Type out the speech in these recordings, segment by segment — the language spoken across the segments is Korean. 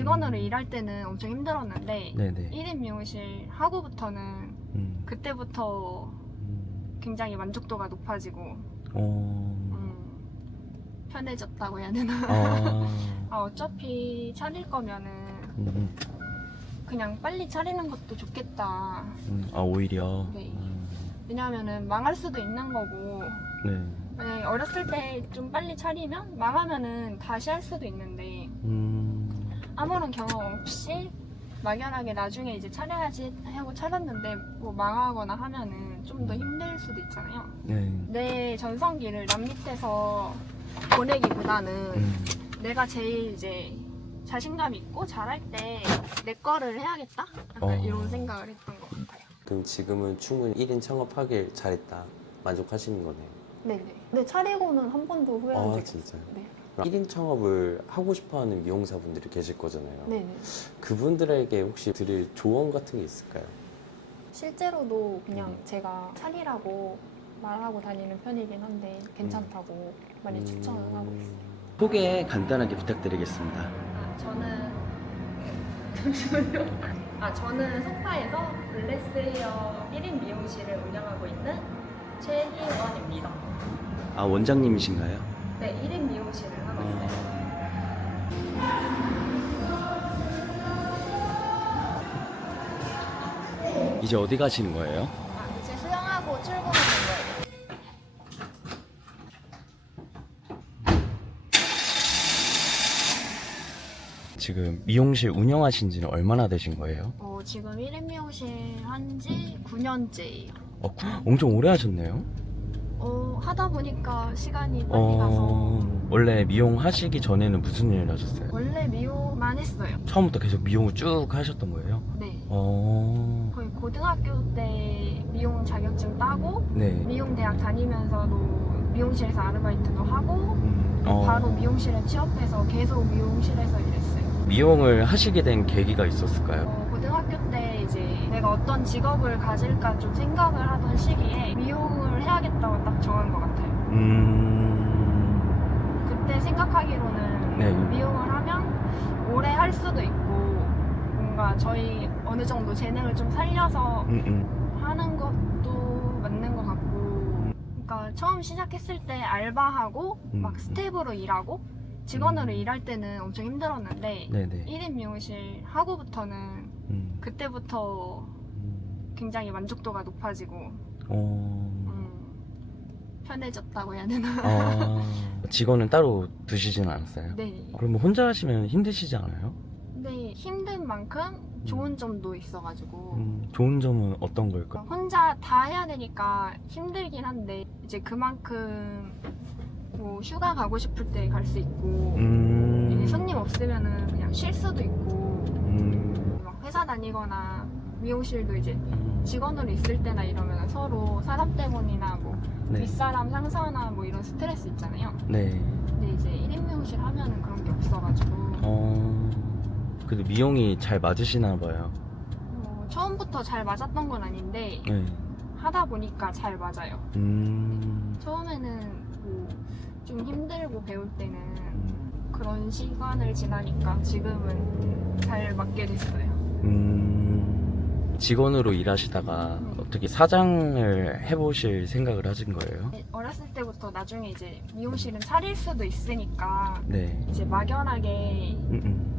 직원으로 일할 때는 엄청 힘들었는데 네네. 1인 미용실 하고부터는 그때부터 굉장히 만족도가 높아지고 편해졌다고 해야 되나? 어차피 차릴 거면은 그냥 빨리 차리는 것도 좋겠다. 오히려. 네. 왜냐하면은 망할 수도 있는 거고 네. 만약에 어렸을 때 좀 빨리 차리면 망하면은 다시 할 수도 있는데 아무런 경험 없이 막연하게 나중에 이제 차려야지 하고 차렸는데 뭐 망하거나 하면은 좀 더 힘들 수도 있잖아요. 네. 내 전성기를 남 밑에서 보내기보다는 내가 제일 이제 자신감 있고 잘할 때 내 거를 해야겠다? 약간 이런 생각을 했던 것 같아요. 그럼 지금은 충분히 1인 창업하길 잘했다 만족하시는 거네요. 네네. 근데 차리고는 한 번도 후회한 적이 없어요. 진짜요? 네. 1인 창업을 하고 싶어하는 미용사분들이 계실 거잖아요. 네네. 그분들에게 혹시 드릴 조언 같은 게 있을까요? 실제로도 그냥 제가 차리라고 말하고 다니는 편이긴 한데 괜찮다고 많이 추천을 하고 있어요. 소개 간단하게 부탁드리겠습니다. 저는 잠시만요. 저는 송파에서 블레스 헤어 1인 미용실을 운영하고 있는 최희원입니다. 원장님이신가요? 네, 1인 미용실을 하고 있어요. 이제 어디 가시는 거예요? 이제 수영하고 출근하는 거예요. 지금 미용실 운영하신 지는 얼마나 되신 거예요? 지금 1인 미용실 한지 9년째예요. 엄청 오래 하셨네요? 하다 보니까 시간이 빨리 가서 원래 미용 하시기 전에는 무슨 일을 하셨어요? 원래 미용만 했어요. 처음부터 계속 미용을 쭉 하셨던 거예요? 네. 어... 거의 고등학교 때 미용 자격증 따고 네. 미용 대학 다니면서도 미용실에서 아르바이트도 하고 바로 미용실에 취업해서 계속 미용실에서 일했어요. 미용을 하시게 된 계기가 있었을까요? 고등학교 때 이제 내가 어떤 직업을 가질까 좀 생각을 하던 시기에 미용을 해야겠다고 딱 정한 것 같아요. 그때 생각하기로는 네. 미용을 하면 오래 할 수도 있고 뭔가 저희 어느 정도 재능을 좀 살려서 하는 것도 맞는 것 같고, 그러니까 처음 시작했을 때 알바하고 막 스텝으로 일하고 직원으로 일할 때는 엄청 힘들었는데 네네. 1인 미용실 하고부터는 그때부터 굉장히 만족도가 높아지고 편해졌다고 해야 되나? 직원은 따로 두시진 않았어요? 네. 그러면 혼자 하시면 힘드시지 않아요? 근데 힘든 만큼 좋은 점도 있어가지고 좋은 점은 어떤 걸까요? 혼자 다 해야 되니까 힘들긴 한데 이제 그만큼 뭐 휴가 가고 싶을 때 갈 수 있고 이제 손님 없으면은 그냥 쉴 수도 있고 막 회사 다니거나 미용실도 이제 직원으로 있을 때나 이러면 서로 사람 때문이나 뭐 네. 윗사람 상사나 뭐 이런 스트레스 있잖아요. 네. 근데 이제 1인 미용실 하면은 그런 게 없어가지고 그래도 미용이 잘 맞으시나 봐요. 처음부터 잘 맞았던 건 아닌데 네. 하다 보니까 잘 맞아요. 처음에는 뭐 좀 힘들고 배울 때는 그런 시간을 지나니까 지금은 잘 맞게 됐어요. 직원으로 일하시다가 어떻게 사장을 해보실 생각을 하신 거예요? 어렸을 때부터 나중에 이제 미용실은 차릴 수도 있으니까 네. 이제 막연하게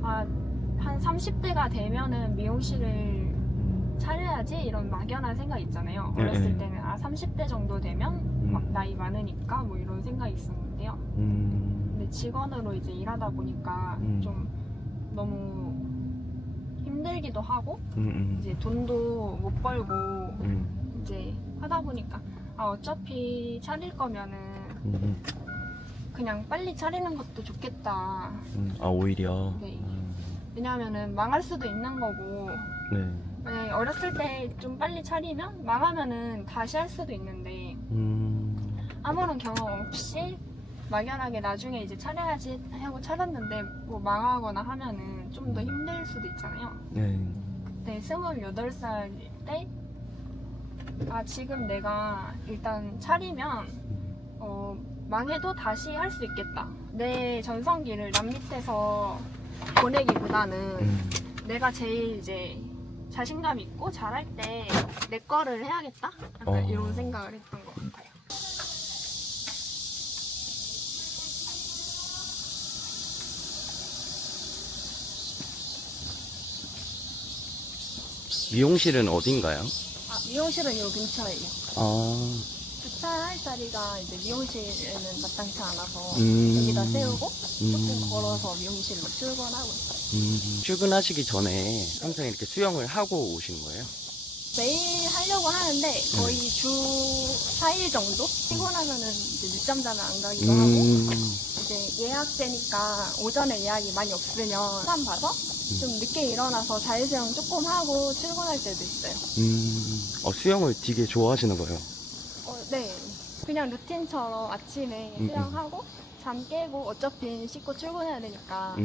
한 30대가 되면은 미용실을 차려야지 이런 막연한 생각 있잖아요. 어렸을 때는 30대 정도 되면 막 나이 많으니까 뭐 이런 생각이 있었는데요. 근데 직원으로 이제 일하다 보니까 좀 너무 힘들기도 하고 이제 돈도 못 벌고 이제 하다 보니까 어차피 차릴 거면은 그냥 빨리 차리는 것도 좋겠다. 오히려. 네. 왜냐하면은 망할 수도 있는 거고 네. 만약에 어렸을 때 좀 빨리 차리면 망하면은 다시 할 수도 있는데 아무런 경험 없이 막연하게 나중에 이제 차려야지 하고 차렸는데 뭐 망하거나 하면은 좀 더 힘들 수도 있잖아요. 네. 그때 28살 때 지금 내가 일단 차리면 망해도 다시 할 수 있겠다. 내 전성기를 남 밑에서 보내기보다는 내가 제일 이제 자신감 있고 잘할 때 내 거를 해야겠다? 약간 이런 생각을 했던 것 같아요. 미용실은 어딘가요? 아, 미용실은 요 근처예요. 아, 주차할 자리가 이제 미용실에는 마땅치 않아서 음. 여기다 세우고 조금 걸어서 미용실로 출근하고 있어요. 출근하시기 전에 항상 이렇게 수영을 하고 오시는 거예요? 매일 하려고 하는데 거의 주 4일 정도? 피곤하면은 이제 늦잠 자면 안 가기도 하고 이제 예약제니까 오전에 예약이 많이 없으면 시간 봐서 좀 늦게 일어나서 자유수영 조금 하고 출근할 때도 있어요. 수영을 되게 좋아하시나 봐요. 네. 그냥 루틴처럼 아침에 수영하고 잠 깨고 어차피 씻고 출근해야 되니까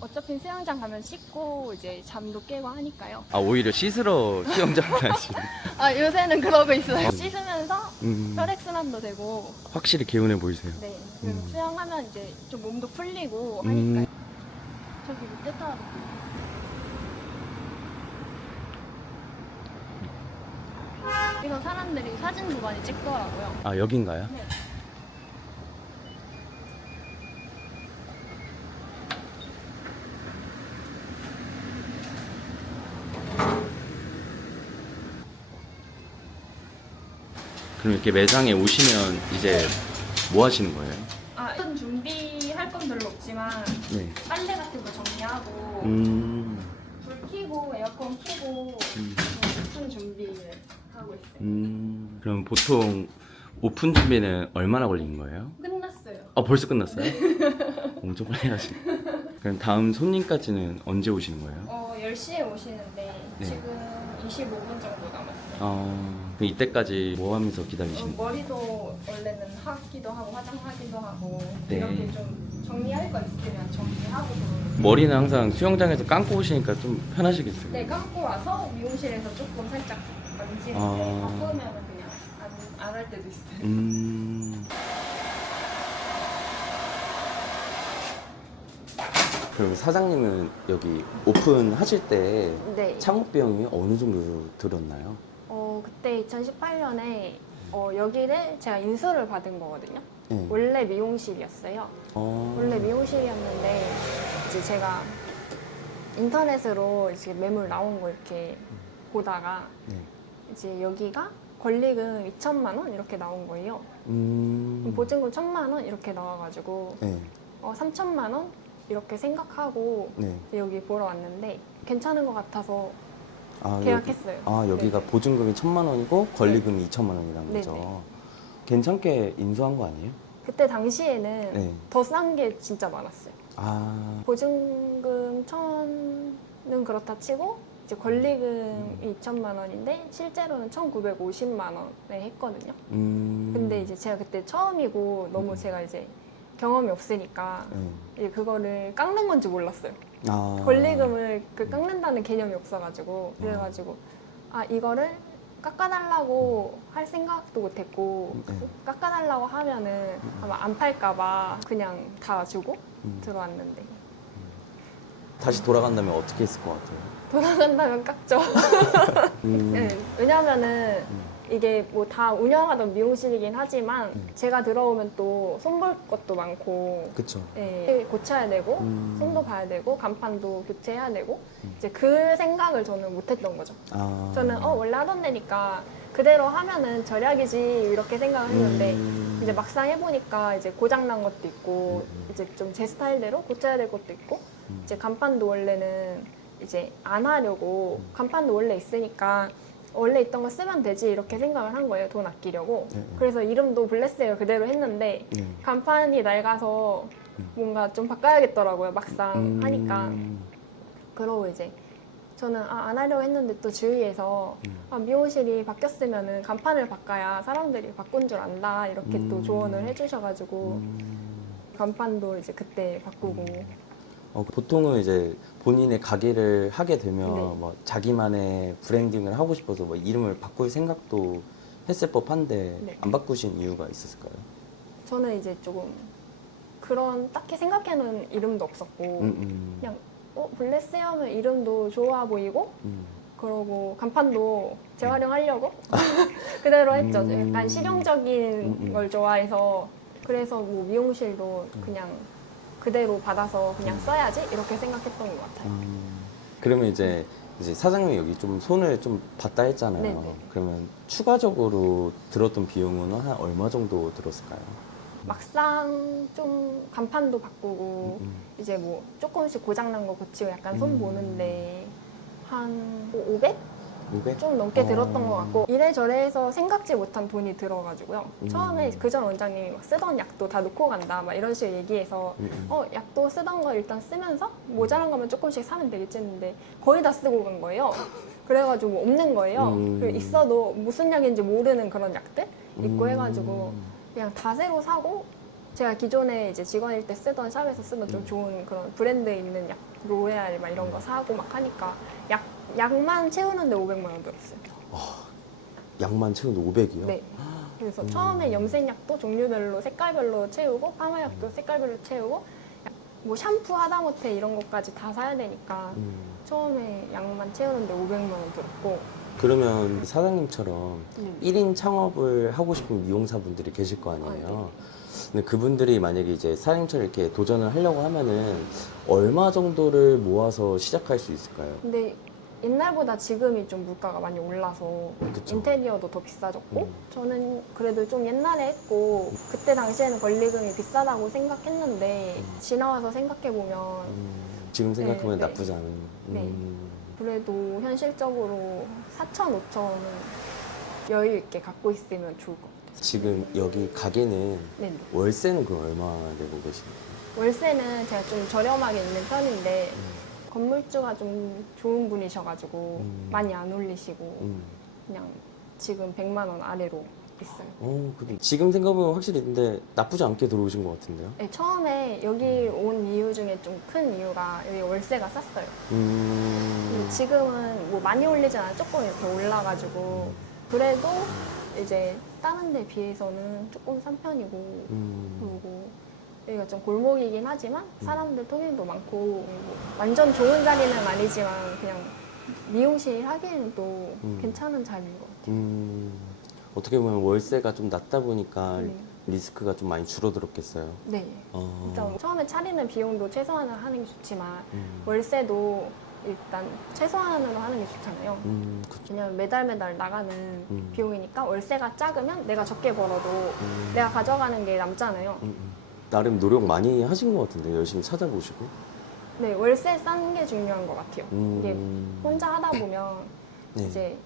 어차피 수영장 가면 씻고 이제 잠도 깨고 하니까요. 아, 오히려 씻으러 수영장 가시는. 아, 요새는 그러고 있어요. 씻으면서 음. 혈액순환도 되고 확실히 개운해 보이세요. 네. 그리고 음. 수영하면 이제 좀 몸도 풀리고 하니까요. 저기 밑에 타도 그래서 사람들이 사진도 많이 찍더라고요. 아, 여긴가요? 네. 그럼 이렇게 매장에 오시면 이제 뭐 하시는 거예요? 아, 큰 준비할 건 별로 없지만 네. 빨래 같은 거 정리하고 불 켜고 에어컨 켜고 오픈 준비를 하고 있어요. 그럼 보통 오픈 준비는 얼마나 걸리는 거예요? 끝났어요. 아, 벌써 끝났어요? 엄청 빨리 하시네. 그럼 다음 손님까지는 언제 오시는 거예요? 10시에 오시는데 네. 지금 25분 정도 남았어요. 그럼 이때까지 뭐 하면서 기다리시는 거예요? 머리도 원래는 하기도 하고 화장하기도 하고 네. 이렇게 좀 정리할 거 있으면 정리하고 들어오는 머리는 항상 수영장에서 감고 오시니까 좀 편하시겠어요? 네, 감고 와서 미용실에서 조금 살짝 만지는데 바꾸면 그냥 안 할 때도 있어요. 그럼 사장님은 여기 오픈하실 때 네. 창업 비용이 어느 정도 들었나요? 그때 2018년에 여기를 제가 인수를 받은 거거든요. 네. 원래 미용실이었어요. 원래 미용실이었는데 이제 제가 인터넷으로 이제 매물 나온 거 이렇게 보다가 네. 이제 여기가 권리금 2천만 원 이렇게 나온 거예요. 그럼 보증금 1천만 원 이렇게 나와가지고 네. 3천만 원 이렇게 생각하고 네. 여기 보러 왔는데 괜찮은 것 같아서 아, 계약했어요. 여기가 네. 보증금이 1,000만 원이고 권리금이 2천만 원이라는 네, 거죠. 네. 괜찮게 인수한 거 아니에요? 그때 당시에는 네. 더 싼 게 진짜 많았어요. 아, 보증금 1,000은 그렇다 치고 이제 권리금이 2천만 원인데 실제로는 1,950만 원에 했거든요. 근데 이제 제가 그때 처음이고 너무 제가 이제 경험이 없으니까 네. 이제 그거를 깎는 건지 몰랐어요. 아. 권리금을 깎는다는 개념이 없어가지고 그래가지고 이거를 깎아달라고 할 생각도 못했고 네. 깎아달라고 하면은 아마 안 팔까봐 그냥 다 주고 들어왔는데 다시 돌아간다면 어떻게 했을 것 같아요? 돌아간다면 깎죠. 네, 왜냐면은 이게 뭐 다 운영하던 미용실이긴 하지만 제가 들어오면 또 손볼 것도 많고 그쵸. 예, 고쳐야 되고 손도 봐야 되고 간판도 교체해야 되고 이제 그 생각을 저는 못했던 거죠. 아. 저는 원래 하던 데니까 그대로 하면은 절약이지 이렇게 생각을 했는데 이제 막상 해보니까 이제 고장난 것도 있고 이제 좀 제 스타일대로 고쳐야 될 것도 있고 이제 간판도 원래는 이제 안 하려고 간판도 원래 있으니까 원래 있던 거 쓰면 되지 이렇게 생각을 한 거예요. 돈 아끼려고. 네. 그래서 이름도 블레스웨어 그대로 했는데 네. 간판이 낡아서 뭔가 좀 바꿔야겠더라고요. 막상 하니까. 그러고 이제 저는 안 하려고 했는데 또 주위에서 미용실이 바뀌었으면은 간판을 바꿔야 사람들이 바꾼 줄 안다 이렇게 또 조언을 해주셔가지고 간판도 이제 그때 바꾸고 보통은 이제 본인의 가게를 하게 되면 네. 뭐 자기만의 브랜딩을 하고 싶어서 뭐 이름을 바꿀 생각도 했을 법한데 네. 안 바꾸신 이유가 있었을까요? 저는 이제 조금 그런 딱히 생각해놓은 이름도 없었고 그냥 블레스 헤어면 이름도 좋아 보이고 그러고 간판도 재활용하려고 그대로 했죠. 약간 실용적인 걸 좋아해서 그래서 뭐 미용실도 그냥 그대로 받아서 그냥 써야지 이렇게 생각했던 것 같아요. 그러면 이제 사장님이 여기 좀 손을 좀 봤다 했잖아요. 네네. 그러면 추가적으로 들었던 비용은 한 얼마 정도 들었을까요? 막상 좀 간판도 바꾸고 이제 뭐 조금씩 고장난 거 고치고 약간 손 보는데 한 500? 500? 좀 넘게 들었던 것 같고 이래저래 해서 생각지 못한 돈이 들어가지고요. 처음에 그 전 원장님이 막 쓰던 약도 다 놓고 간다 막 이런 식으로 얘기해서 약도 쓰던 거 일단 쓰면서 모자란 거면 조금씩 사면 되겠지 했는데 거의 다 쓰고 간 거예요. 그래가지고 없는 거예요. 그리고 있어도 무슨 약인지 모르는 그런 약들 있고 해가지고 그냥 다 새로 사고 제가 기존에 이제 직원일 때 쓰던 샵에서 쓰던 좀 좋은 그런 브랜드 있는 약 로얄 막 이런 거 사고 막 하니까 약만 채우는데 500만 원 들었어요. 약만 채우는데 500이요? 네. 그래서 처음에 염색약도 종류별로 색깔별로 채우고 파마약도 색깔별로 채우고 뭐 샴푸 하다못해 이런 것까지 다 사야 되니까 처음에 약만 채우는데 500만 원 들었고 그러면 사장님처럼 네. 1인 창업을 하고 싶은 미용사분들이 계실 거 아니에요? 네. 근데 그분들이 만약에 이제 사장님처럼 이렇게 도전을 하려고 하면은 얼마 정도를 모아서 시작할 수 있을까요? 근데 옛날보다 지금이 좀 물가가 많이 올라서 그쵸. 인테리어도 더 비싸졌고 저는 그래도 좀 옛날에 했고 그때 당시에는 권리금이 비싸다고 생각했는데 지나와서 생각해보면 지금 생각하면 네, 네. 나쁘지 않은. 네. 그래도 현실적으로 4천, 5천은 여유 있게 갖고 있으면 좋을 것 같아요. 지금 여기 가게는 네. 월세는 그럼 얼마 내고 계신가요? 월세는 제가 좀 저렴하게 있는 편인데 건물주가 좀 좋은 분이셔가지고 많이 안 올리시고 그냥 지금 100만 원 아래로 있어요. 근데 지금 생각하면 확실히 근데 나쁘지 않게 들어오신 것 같은데요? 네, 처음에 여기 온 이유 중에 좀 큰 이유가 여기 월세가 쌌어요. 근데 지금은 뭐 많이 올리진 않아 조금 이렇게 올라가지고 그래도 이제 다른 데 비해서는 조금 싼 편이고 그리고 여기가 좀 골목이긴 하지만 사람들 통행도 많고 뭐 완전 좋은 자리는 아니지만 그냥 미용실 하기에는 또 괜찮은 자리인 것 같아요. 어떻게 보면 월세가 좀 낮다 보니까 네. 리스크가 좀 많이 줄어들었겠어요. 네. 일단 처음에 차리는 비용도 최소한으로 하는 게 좋지만 월세도 일단 최소한으로 하는 게 좋잖아요. 그쵸. 왜냐면 매달 나가는 비용이니까 월세가 작으면 내가 적게 벌어도 내가 가져가는 게 남잖아요. 나름 노력 많이 하신 것 같은데 열심히 찾아보시고. 네, 월세 싼 게 중요한 것 같아요. 이게 혼자 하다 보면 네. 이제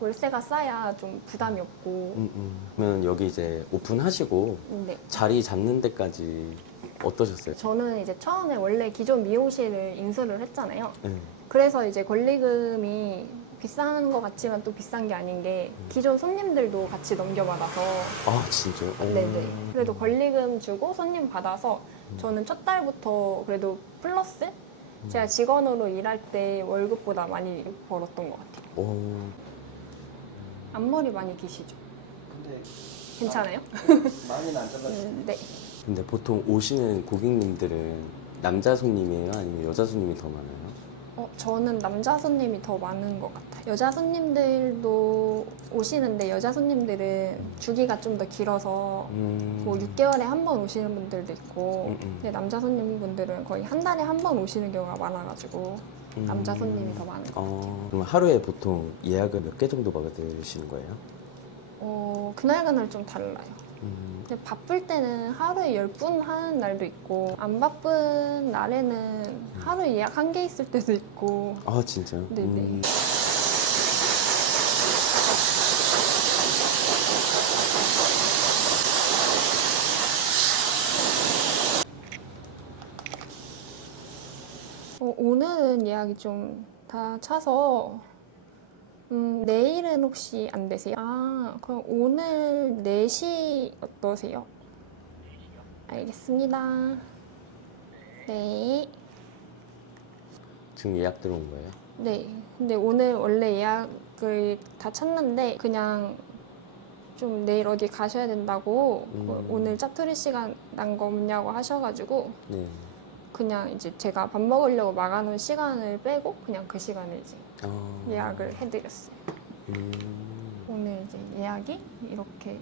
월세가 싸야 좀 부담이 없고. 그러면 여기 이제 오픈하시고 네. 자리 잡는 데까지 어떠셨어요? 저는 이제 처음에 원래 기존 미용실을 인수를 했잖아요. 네. 그래서 이제 권리금이 비싼 것 같지만 또 비싼 게 아닌 게 기존 손님들도 같이 넘겨받아서 아 진짜요? 네네. 그래도 권리금 주고 손님 받아서 저는 첫 달부터 그래도 플러스 제가 직원으로 일할 때 월급보다 많이 벌었던 것 같아요. 앞머리 많이 기시죠? 근데 괜찮아요? 많이는 안 잘라주세요. 네. 근데 보통 오시는 고객님들은 남자 손님이에요? 아니면 여자 손님이 더 많아요? 저는 남자 손님이 더 많은 것 같아요. 여자 손님들도 오시는데 여자 손님들은 주기가 좀 더 길어서 뭐 6개월에 한 번 오시는 분들도 있고 근데 남자 손님분들은 거의 한 달에 한 번 오시는 경우가 많아가지고 남자 손님이 더 많은 것 같아요. 그럼 하루에 보통 예약을 몇 개 정도 받으시는 거예요? 그날그날 좀 달라요. 근데 바쁠 때는 하루에 10분 하는 날도 있고 안 바쁜 날에는 하루에 예약 1개 있을 때도 있고. 아 진짜요? 네네. 오늘은 예약이 좀 다 차서 내일은 혹시 안 되세요? 그럼 오늘 4시 어떠세요? 알겠습니다. 네. 지금 예약 들어온 거예요? 네. 근데 오늘 원래 예약을 다 찼는데 그냥 좀 내일 어디 가셔야 된다고 오늘 음. 짜투리 시간 난 거 없냐고 하셔가지고 네. 그냥 이제 제가 밥 먹으려고 막아놓은 시간을 빼고 그냥 그 시간에 이제 아. 예약을 해드렸어요. 음. 오늘 이제 예약이 이렇게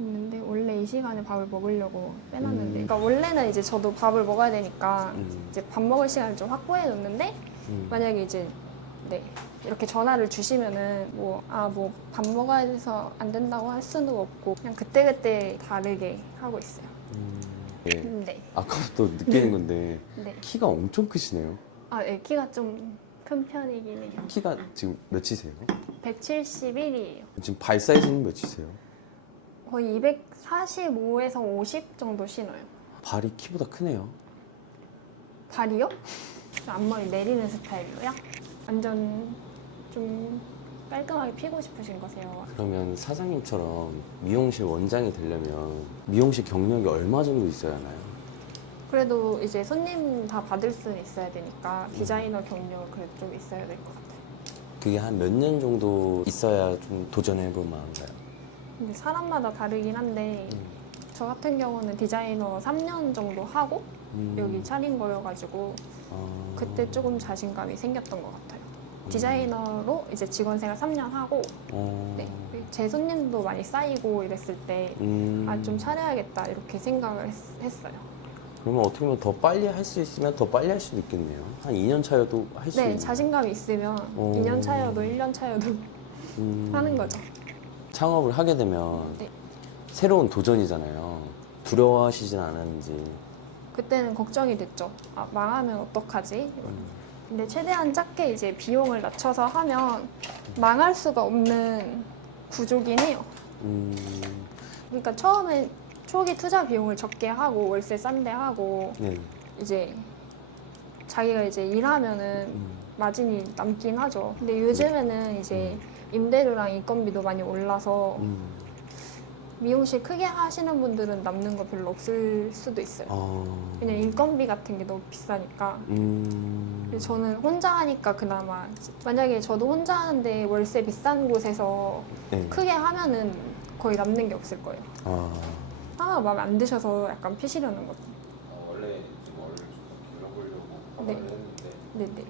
있는데 원래 이 시간에 밥을 먹으려고 빼놨는데 그러니까 원래는 이제 저도 밥을 먹어야 되니까 이제 밥 먹을 시간을 좀 확보해 놓는데 만약에 이제 네 이렇게 전화를 주시면은 뭐 밥 먹어야 돼서 안 된다고 할 수는 없고 그냥 그때그때 다르게 하고 있어요. 예. 네. 아까부터 느끼는 건데 네. 키가 엄청 크시네요. 네, 키가 좀 큰 편이긴 해요. 키가 지금 몇이세요? 171이에요. 지금 발 사이즈는 몇이세요? 거의 245에서 50 정도 신어요. 발이 키보다 크네요. 발이요? 앞머리 내리는 스타일로요? 완전 좀 깔끔하게 피고 싶으신 거세요? 그러면 사장님처럼 미용실 원장이 되려면 미용실 경력이 얼마 정도 있어야 하나요? 그래도 이제 손님 다 받을 수는 있어야 되니까 디자이너 경력은 그래도 좀 있어야 될 것 같아요. 그게 한 몇 년 정도 있어야 좀 도전해볼 만한가요? 근데 사람마다 다르긴 한데 저 같은 경우는 디자이너 3년 정도 하고 여기 차린 거여가지고 그때 조금 자신감이 생겼던 것 같아요. 디자이너로 이제 직원 생활 3년 하고 네, 제 손님도 많이 쌓이고 이랬을 때 좀 차려야겠다 이렇게 생각을 했어요. 그러면 어떻게 보면 더 빨리 할 수 있으면 더 빨리 할 수도 있겠네요. 한 2년 차여도 할 수 네, 있는. 자신감이 있으면 2년 차여도 1년 차여도 하는 거죠. 창업을 하게 되면 네. 새로운 도전이잖아요. 두려워하시진 않았는지. 그때는 걱정이 됐죠. 망하면 어떡하지? 근데 최대한 작게 이제 비용을 낮춰서 하면 망할 수가 없는 구조긴 해요. 그러니까 처음에 초기 투자 비용을 적게 하고 월세 싼데 하고 네. 이제 자기가 이제 일하면은 마진이 남긴 하죠. 근데 요즘에는 이제 임대료랑 인건비도 많이 올라서 미용실 크게 하시는 분들은 남는 거 별로 없을 수도 있어요. 왜냐면 인건비 같은 게 너무 비싸니까. 근데 저는 혼자 하니까 그나마 만약에 저도 혼자 하는데 월세 비싼 곳에서 네. 크게 하면은 거의 남는 게 없을 거예요. 하나가 마음에 안 드셔서 약간 피시려는 거죠. 원래 지금 얼굴 좀 길러보려고 네. 네네.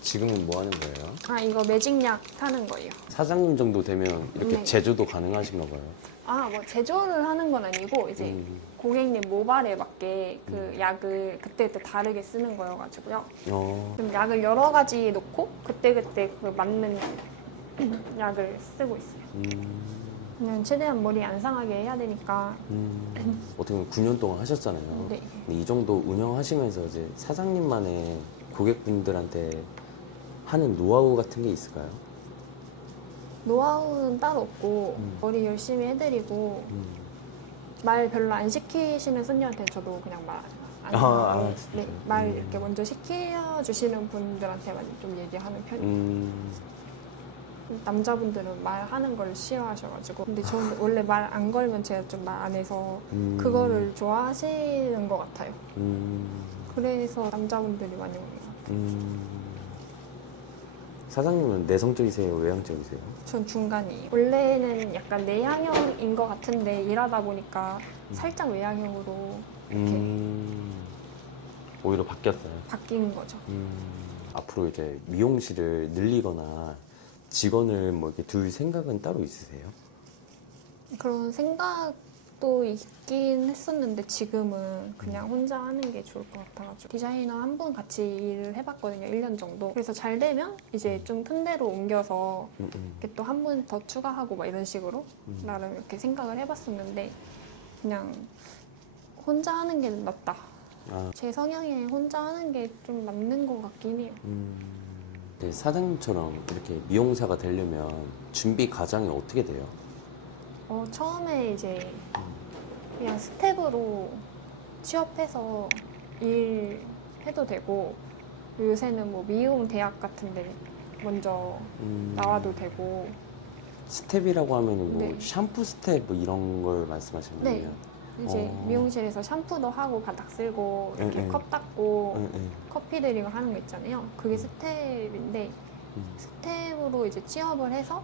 지금은 뭐 하는 거예요? 이거 매직약 타는 거예요. 사장님 정도 되면 이렇게 네. 제조도 가능하신가 봐요. 뭐 제조를 하는 건 아니고 이제 고객님 모발에 맞게 그 약을 그때그때 다르게 쓰는 거여가지고요. 그럼 약을 여러 가지 놓고 그때그때 그 맞는 약을 쓰고 있어요. 그냥 최대한 머리 안 상하게 해야 되니까. 어떻게 보면 9년 동안 하셨잖아요. 네. 근데 이 정도 운영하시면서 이제 사장님만의 고객분들한테 하는 노하우 같은 게 있을까요? 노하우는 따로 없고 머리 열심히 해드리고 말 별로 안 시키시는 손님한테는 저도 그냥 말 안 하고 진짜요? 네, 말 이렇게 먼저 시켜주시는 분들한테만 좀 얘기하는 편이에요. 남자분들은 말하는 걸 싫어하셔가지고 근데 저는 원래 말 안 걸면 제가 좀 말 안 해서 그거를 좋아하시는 것 같아요. 그래서 남자분들이 많이 오는 것 같아요. 사장님은 내성적이세요? 외향적이세요? 전 중간이에요. 원래는 약간 내향형인 것 같은데 일하다 보니까 살짝 외향형으로 오히려 바뀌었어요. 바뀐 거죠. 앞으로 이제 미용실을 늘리거나 직원을 뭐 이렇게 둘 생각은 따로 있으세요? 그런 생각도 있긴 했었는데 지금은 그냥 혼자 하는 게 좋을 것 같아가지고 디자이너 한 분 같이 일을 해봤거든요. 1년 정도. 그래서 잘 되면 이제 좀 큰 데로 옮겨서 이렇게 또 한 분 더 추가하고 막 이런 식으로 나름 이렇게 생각을 해봤었는데 그냥 혼자 하는 게 낫다. 제 성향에 혼자 하는 게 좀 맞는 것 같긴 해요. 네, 사장님처럼 이렇게 미용사가 되려면 준비 과정이 어떻게 돼요? 처음에 이제 그냥 스텝으로 취업해서 일해도 되고 요새는 뭐 미용 대학 같은 데 먼저 나와도 되고 스텝이라고 하면 뭐 네. 샴푸 스텝 뭐 이런 걸 말씀하시는 네. 거예요? 이제 미용실에서 샴푸도 하고 바닥 쓸고 이렇게 응. 컵 닦고 응, 응. 커피 드리고 하는 거 있잖아요. 그게 스텝인데 스텝으로 이제 취업을 해서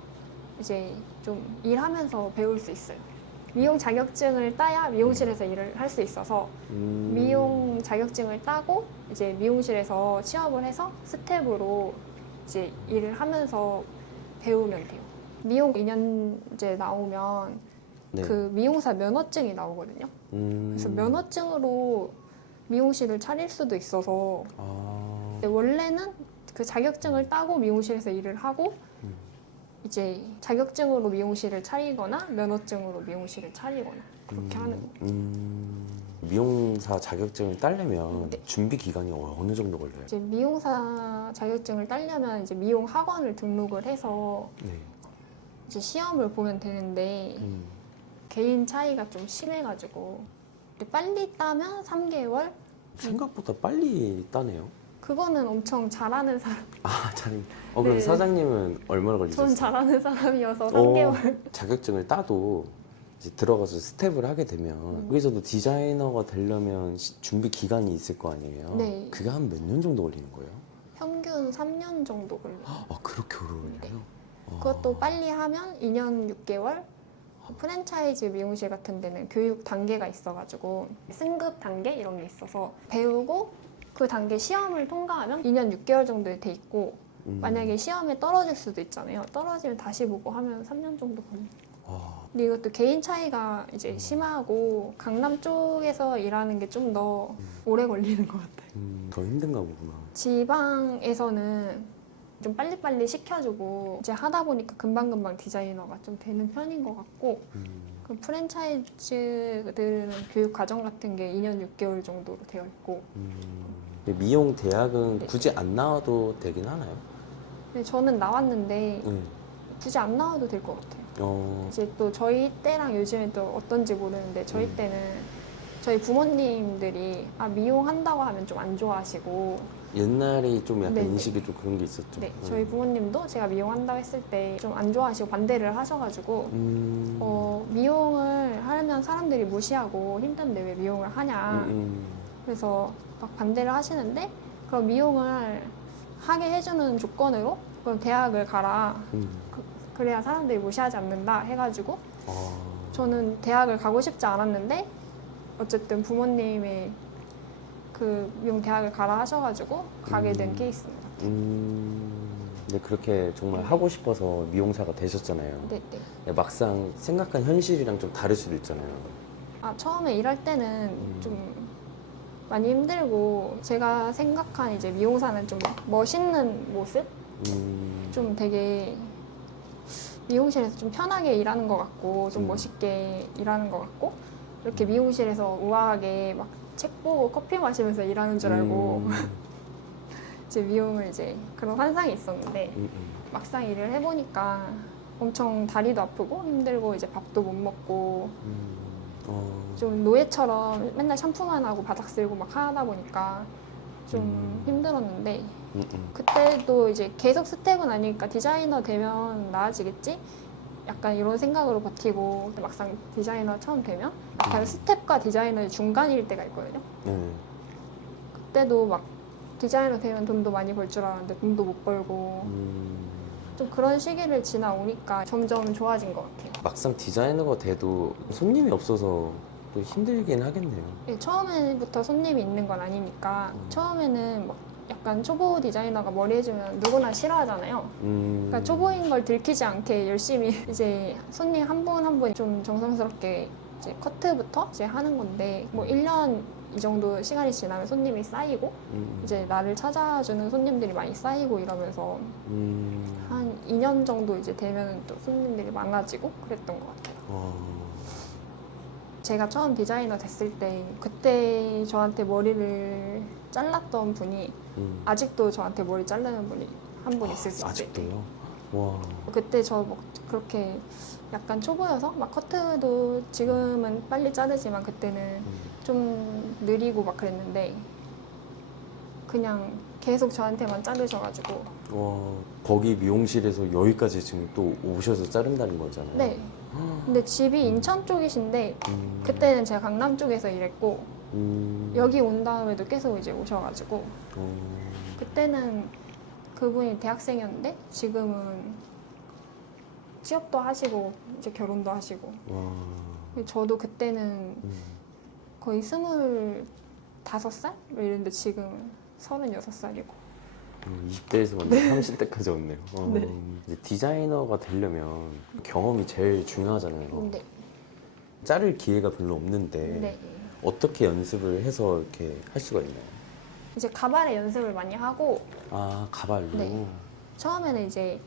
이제 좀 일하면서 배울 수 있어요. 미용 자격증을 따야 미용실에서 일을 할 수 있어서 미용 자격증을 따고 이제 미용실에서 취업을 해서 스텝으로 이제 일을 하면서 배우면 돼요. 미용 2년제 나오면 네. 그 미용사 면허증이 나오거든요. 그래서 면허증으로 미용실을 차릴 수도 있어서 아. 근데 원래는 그 자격증을 따고 미용실에서 일을 하고 이제 자격증으로 미용실을 차리거나 면허증으로 미용실을 차리거나 그렇게 하는 거예요. 미용사 자격증을 따려면 네. 준비 기간이 어느 정도 걸려요? 이제 미용사 자격증을 따려면 이제 미용 학원을 등록을 해서 네. 이제 시험을 보면 되는데 개인 차이가 좀 심해가지고 빨리 따면 3개월. 생각보다 빨리 따네요. 그거는 엄청 잘하는 사람. 아, 참. 그럼 네. 사장님은 얼마나 걸리셨어요? 전 잘하는 사람이어서 3개월. 자격증을 따도 이제 들어가서 스텝을 하게 되면 여기서도 디자이너가 되려면 준비 기간이 있을 거 아니에요? 네. 그게 한 몇 년 정도 걸리는 거예요? 평균 3년 정도 걸려요. 아, 그렇게 오래 걸려요? 네. 아. 그것도 빨리 하면 2년 6개월. 프랜차이즈 미용실 같은 데는 교육 단계가 있어가지고 승급 단계 이런 게 있어서 배우고 그 단계 시험을 통과하면 2년 6개월 정도에 돼 있고 만약에 시험에 떨어질 수도 있잖아요. 떨어지면 다시 보고 하면 3년 정도 걸려요. 근데 이것도 개인 차이가 이제 심하고 강남 쪽에서 일하는 게 좀 더 오래 걸리는 것 같아요. 더 힘든가 보구나. 지방에서는 좀 빨리빨리 시켜주고 이제 하다 보니까 금방금방 디자이너가 좀 되는 편인 것 같고 그 프랜차이즈들은 교육 과정 같은 게 2년 6개월 정도로 되어 있고 근데 미용 대학은 네. 굳이 안 나와도 되긴 하나요? 근데 저는 나왔는데 네. 굳이 안 나와도 될 것 같아요. 어, 이제 또 저희 때랑 요즘에 또 어떤지 모르는데 저희 때는 저희 부모님들이 미용한다고 하면 좀 안 좋아하시고 옛날에 좀 약간 네네. 인식이 좀 그런 게 있었죠. 네, 저희 부모님도 제가 미용한다고 했을 때 좀 안 좋아하시고 반대를 하셔가지고 미용을 하면 사람들이 무시하고 힘든데 왜 미용을 하냐 그래서 막 반대를 하시는데 그럼 미용을 하게 해주는 조건으로 그럼 대학을 가라 그래야 사람들이 무시하지 않는다 해가지고 저는 대학을 가고 싶지 않았는데 어쨌든 부모님이 그 미용 대학을 가라 하셔가지고 가게 된 케이스입니다. 근데 그렇게 정말 하고 싶어서 미용사가 되셨잖아요. 네. 막상 생각한 현실이랑 좀 다를 수도 있잖아요. 처음에 일할 때는 좀 많이 힘들고 제가 생각한 이제 미용사는 좀 멋있는 모습? 좀 되게 미용실에서 좀 편하게 일하는 것 같고 좀 멋있게 일하는 것 같고 이렇게 미용실에서 우아하게 막 책 보고 커피 마시면서 일하는 줄 알고 이제 미용을 이제 그런 환상이 있었는데 막상 일을 해보니까 엄청 다리도 아프고 힘들고 이제 밥도 못 먹고 좀 노예처럼 맨날 샴푸만 하고 바닥 쓸고 막 하다 보니까 좀 힘들었는데 그때도 이제 계속 스텝은 아니니까 디자이너 되면 나아지겠지? 약간 이런 생각으로 버티고 막상 디자이너 처음 되면 약간 스텝과 디자이너의 중간일 때가 있거든요. 그때도 막 디자이너 되면 돈도 많이 벌 줄 알았는데 돈도 못 벌고 좀 그런 시기를 지나오니까 점점 좋아진 것 같아요. 막상 디자이너가 돼도 손님이 없어서 또 힘들긴 하겠네요. 네, 처음에부터 손님이 있는 건 아니니까 처음에는 막 약간 초보 디자이너가 머리 해주면 누구나 싫어하잖아요. 그러니까 초보인 걸 들키지 않게 열심히 이제 손님 한 분 한 분 좀 정성스럽게 이제 커트부터 이제 하는 건데 뭐 1년 이 정도 시간이 지나면 손님이 쌓이고 이제 나를 찾아주는 손님들이 많이 쌓이고 이러면서 한 2년 정도 이제 되면 또 손님들이 많아지고 그랬던 것 같아요. 제가 처음 디자이너 됐을 때 그때 저한테 머리를 잘랐던 분이 아직도 저한테 머리 자르는 분이 한 분 있으실 때 아직도요? 와. 그때 저 뭐 그렇게 약간 초보여서 막 커트도 지금은 빨리 자르지만 그때는 좀 느리고 막 그랬는데 그냥 계속 저한테만 자르셔가지고 와. 거기 미용실에서 여기까지 지금 또 오셔서 자른다는 거잖아요. 네. 근데 집이 인천 쪽이신데 그때는 제가 강남 쪽에서 일했고 여기 온 다음에도 계속 이제 오셔가지고 그때는 그 그분이 대학생이었는데 지금은 취업도 하시고 이제 결혼도 하시고. 와. 저도 그때는 거의 25살? 이랬는데 지금 36살이고. 20대에서 만나 30대까지 왔네요. 네. 이제 디자이너가 되려면 경험이 제일 중요하잖아요. 네. 자를 기회가 별로 없는데 네. 어떻게 연습을 해서 이렇게 할 수가 있나요? 이제 가발에 연습을 많이 하고 아, 가발로? 네. 처음에는 이제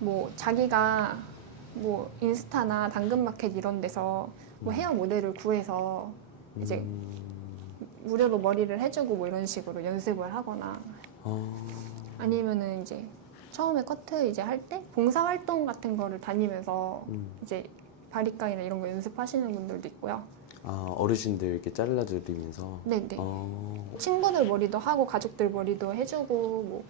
뭐 자기가 뭐 인스타나 당근마켓 이런 데서 뭐 헤어 모델을 구해서 이제 무료로 머리를 해주고 뭐 이런 식으로 연습을 하거나 아니면은 이제 처음에 커트 이제 할 때 봉사활동 같은 거를 다니면서 이제 바리깡이나 이런 거 연습하시는 분들도 있고요. 아, 어르신들 이렇게 잘라드리면서? 네네. 친구들 머리도 하고 가족들 머리도 해주고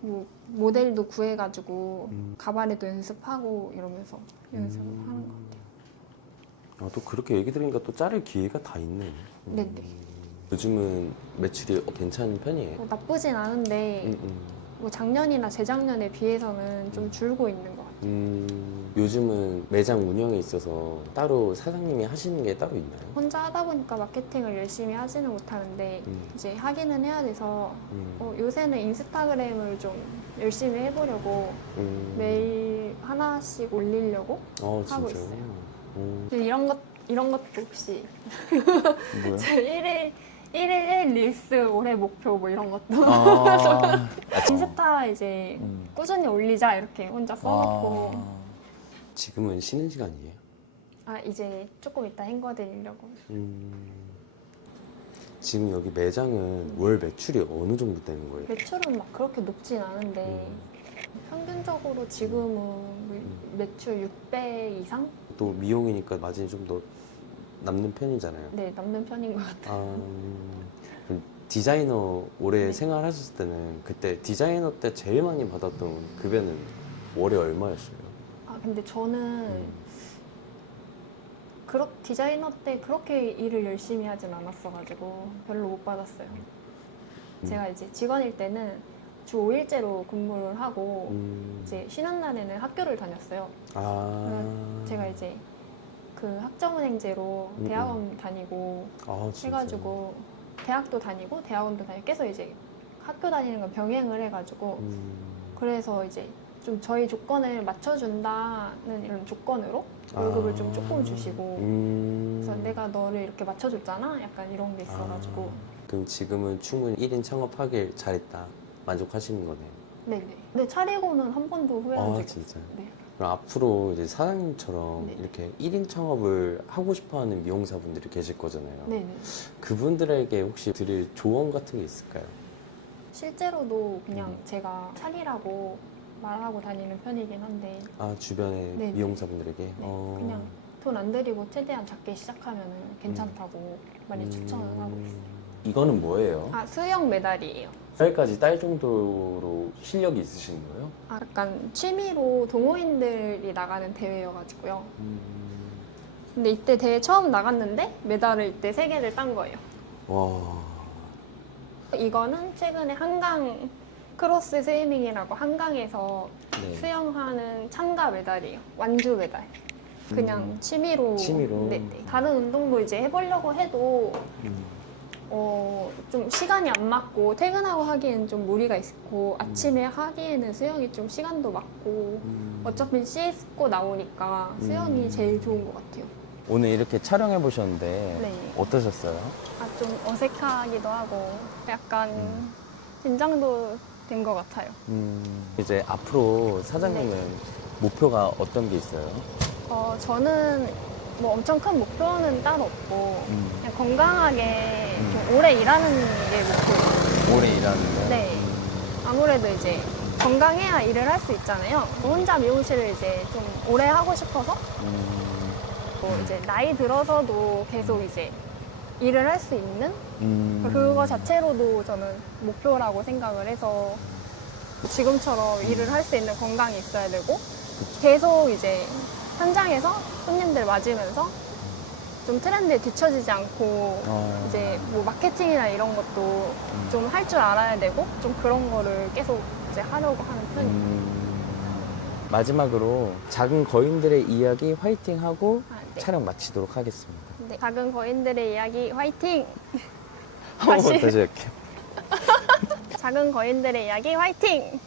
뭐 모델도 구해가지고 가발에도 연습하고 이러면서 연습을 하는 것 같아요. 아, 또 그렇게 얘기 들으니까 또 자를 기회가 다 있네. 네네. 요즘은 매출이 괜찮은 편이에요? 뭐 나쁘진 않은데 뭐 작년이나 재작년에 비해서는 좀 줄고 있는 것 같아요. 요즘은 매장 운영에 있어서 따로 사장님이 하시는 게 따로 있나요? 혼자 하다 보니까 마케팅을 열심히 하지는 못하는데 이제 하기는 해야 돼서 요새는 인스타그램을 좀 열심히 해보려고 매일 하나씩 올리려고 하고 있어요. 이런 것도 혹시 뭐야? 제 1일 릴스 올해 목표 뭐 이런 것도 아, 인스타 이제 꾸준히 올리자 이렇게 혼자 써놓고 지금은 쉬는 시간이에요? 아 이제 조금 이따 헹궈드리려고. 지금 여기 매장은 월 매출이 어느 정도 되는 거예요? 매출은 막 그렇게 높진 않은데 평균적으로 지금은 매출 6배 이상? 또 미용이니까 마진이 좀 더 남는 편이잖아요. 네, 남는 편인 것 같아요. 그럼 디자이너 오래 네. 생활하셨을 때는 그때 디자이너 때 제일 많이 받았던 급여는 월에 얼마였어요? 아 근데 저는 디자이너 때 그렇게 일을 열심히 하진 않았어가지고 별로 못 받았어요. 제가 이제 직원일 때는 주 5일제로 근무를 하고 이제 쉬는 날에는 학교를 다녔어요. 제가 이제 그 학점은행제로 대학원 다니고 해가지고 대학도 다니고 대학원도 다니고 계속 이제 학교 다니는 건 병행을 해가지고 그래서 이제 좀 저희 조건을 맞춰준다는 이런 조건으로 월급을 좀 조금 주시고 그래서 내가 너를 이렇게 맞춰줬잖아 약간 이런 게 있어가지고 그럼 지금은 충분히 1인 창업하길 잘했다 만족하시는 거네요. 네네. 근데 차리고는 한 번도 후회한 적이 없어요. 진짜요? 네. 그럼 앞으로 이제 사장님처럼 네. 이렇게 1인 창업을 하고 싶어하는 미용사분들이 계실 거잖아요. 네네. 그분들에게 혹시 드릴 조언 같은 게 있을까요? 실제로도 그냥 제가 차리라고 말하고 다니는 편이긴 한데 주변에 네네. 미용사분들에게? 네, 그냥 돈 안 들이고 최대한 작게 시작하면 괜찮다고 많이 추천을 하고 있어요. 이거는 뭐예요? 수영 메달이에요. 살까지 딸 정도로 실력이 있으신 거예요? 약간 취미로 동호인들이 나가는 대회여가지고요. 근데 이때 대회 처음 나갔는데 메달을 이때 3개를 딴 거예요. 와. 이거는 최근에 한강 크로스 스위밍이라고 한강에서 네. 수영하는 참가 메달이에요. 완주 메달. 그냥 취미로. 취미로? 네네. 다른 운동도 이제 해보려고 해도 좀 시간이 안 맞고 퇴근하고 하기에는 좀 무리가 있고 아침에 하기에는 수영이 좀 시간도 맞고 어차피 씻고 나오니까 수영이 제일 좋은 것 같아요. 오늘 이렇게 촬영해 보셨는데 네. 어떠셨어요? 좀 어색하기도 하고 약간 긴장도 된 것 같아요. 이제 앞으로 사장님은 네. 목표가 어떤 게 있어요? 저는 뭐 엄청 큰 목표는 따로 없고 그냥 건강하게 좀 오래 일하는 게 목표예요. 오래 일하는 거? 네. 아무래도 이제 건강해야 일을 할 수 있잖아요. 혼자 미용실을 이제 좀 오래 하고 싶어서 뭐 이제 나이 들어서도 계속 이제 일을 할 수 있는 그거 자체로도 저는 목표라고 생각을 해서 지금처럼 일을 할 수 있는 건강이 있어야 되고 계속 이제 현장에서 손님들 맞으면서 좀 트렌드에 뒤처지지 않고 이제 뭐 마케팅이나 이런 것도 좀 할 줄 알아야 되고 좀 그런 거를 계속 이제 하려고 하는 편이에요. 마지막으로 작은 거인들의 이야기 화이팅하고 아, 네. 촬영 마치도록 하겠습니다. 네. 작은 거인들의 이야기 화이팅! 다시 할게요. 작은 거인들의 이야기 화이팅!